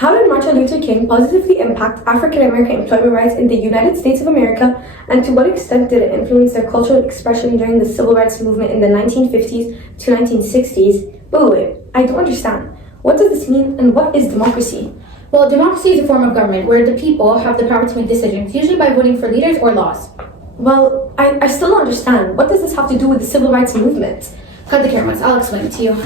How did Martin Luther King positively impact African American employment rights in the United States of America, and to what extent did it influence their cultural expression during the civil rights movement in the 1950s to 1960s? Wait, I don't understand. What does this mean, and what is democracy? Well, democracy is a form of government where the people have the power to make decisions, usually by voting for leaders or laws. Well, I still don't understand. What does this have to do with the civil rights movement? Cut the cameras, I'll explain it to you.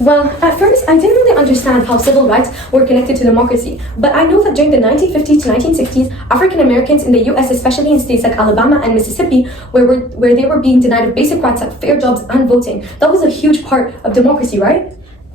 Well, at first, I didn't really understand how civil rights were connected to democracy, but I know that during the 1950s to 1960s, African Americans in the US, especially in states like Alabama and Mississippi, where they were being denied of basic rights like fair jobs and voting, that was a huge part of democracy, right?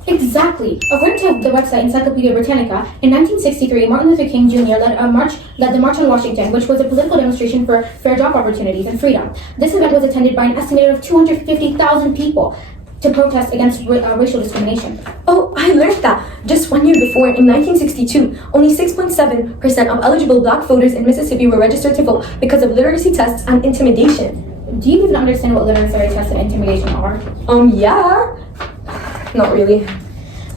Exactly. According to the website Encyclopedia Britannica, in 1963, Martin Luther King Jr. led the March on Washington, which was a political demonstration for fair job opportunities and freedom. This event was attended by an estimated of 250,000 people to protest against racial discrimination. Oh, I learned that just 1 year before, in 1962, only 6.7% of eligible black voters in Mississippi were registered to vote because of literacy tests and intimidation. Do you even understand what literacy tests and intimidation are? Yeah. Not really.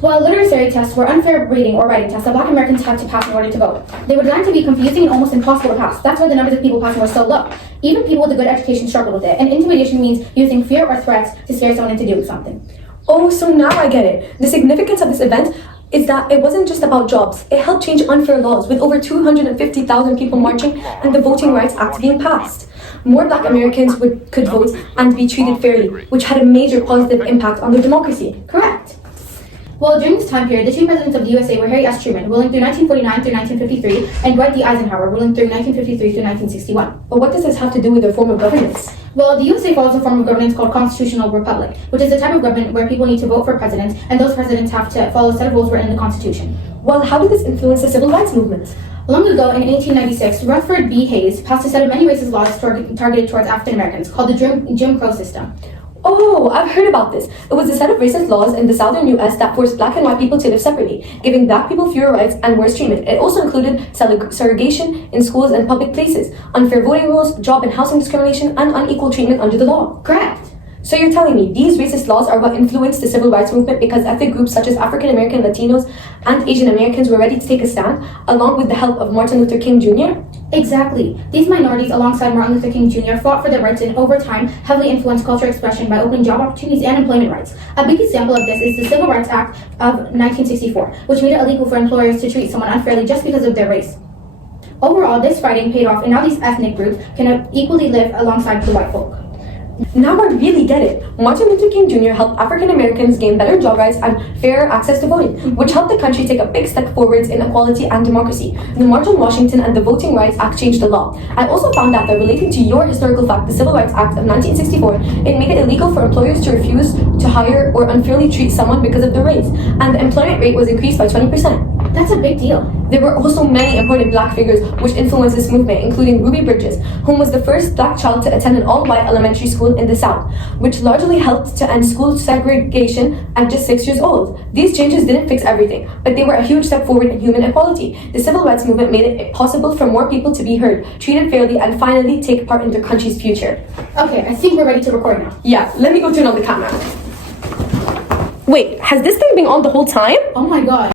Well, literacy tests were unfair reading or writing tests that black Americans had to pass in order to vote. They were designed to be confusing and almost impossible to pass. That's why the numbers of people passing were so low. Even people with a good education struggled with it. And intimidation means using fear or threats to scare someone into doing something. Oh, so now I get it. The significance of this event is that it wasn't just about jobs. It helped change unfair laws, with over 250,000 people marching and the Voting Rights Act being passed. More black Americans could vote and be treated fairly, which had a major positive impact on their democracy. Correct. Well, during this time period, the two presidents of the USA were Harry S. Truman, ruling through 1949 through 1953, and Dwight D. Eisenhower, ruling through 1953 through 1961. But what does this have to do with their form of governance? Well, the USA follows a form of governance called constitutional republic, which is a type of government where people need to vote for presidents, and those presidents have to follow a set of rules written in the Constitution. Well, how did this influence the civil rights movement? Long ago, in 1896, Rutherford B. Hayes passed a set of many racist laws targeted towards African Americans, called the Jim Crow system. Oh, I've heard about this. It was a set of racist laws in the southern US that forced black and white people to live separately, giving black people fewer rights and worse treatment. It also included segregation in schools and public places, unfair voting rules, job and housing discrimination, and unequal treatment under the law. Correct. So you're telling me these racist laws are what influenced the civil rights movement because ethnic groups such as African American, Latinos, and Asian Americans were ready to take a stand, along with the help of Martin Luther King Jr.? Exactly. These minorities, alongside Martin Luther King Jr., fought for their rights and, over time, heavily influenced cultural expression by opening job opportunities and employment rights. A big example of this is the Civil Rights Act of 1964, which made it illegal for employers to treat someone unfairly just because of their race. Overall, this fighting paid off, and now these ethnic groups can equally live alongside the white folk. Now I really get it. Martin Luther King Jr. helped African Americans gain better job rights and fairer access to voting, which helped the country take a big step forwards in equality and democracy. The March on Washington and the Voting Rights Act changed the law. I also found out that relating to your historical fact, the Civil Rights Act of 1964, it made it illegal for employers to refuse to hire or unfairly treat someone because of their race, and the employment rate was increased by 20%. That's a big deal. There were also many important black figures which influenced this movement, including Ruby Bridges, whom was the first black child to attend an all-white elementary school in the South, which largely helped to end school segregation at just 6 years old. These changes didn't fix everything, but they were a huge step forward in human equality. The civil rights movement made it possible for more people to be heard, treated fairly, and finally take part in their country's future. Okay, I think we're ready to record now. Yeah, let me go turn on the camera. Wait, has this thing been on the whole time? Oh my god.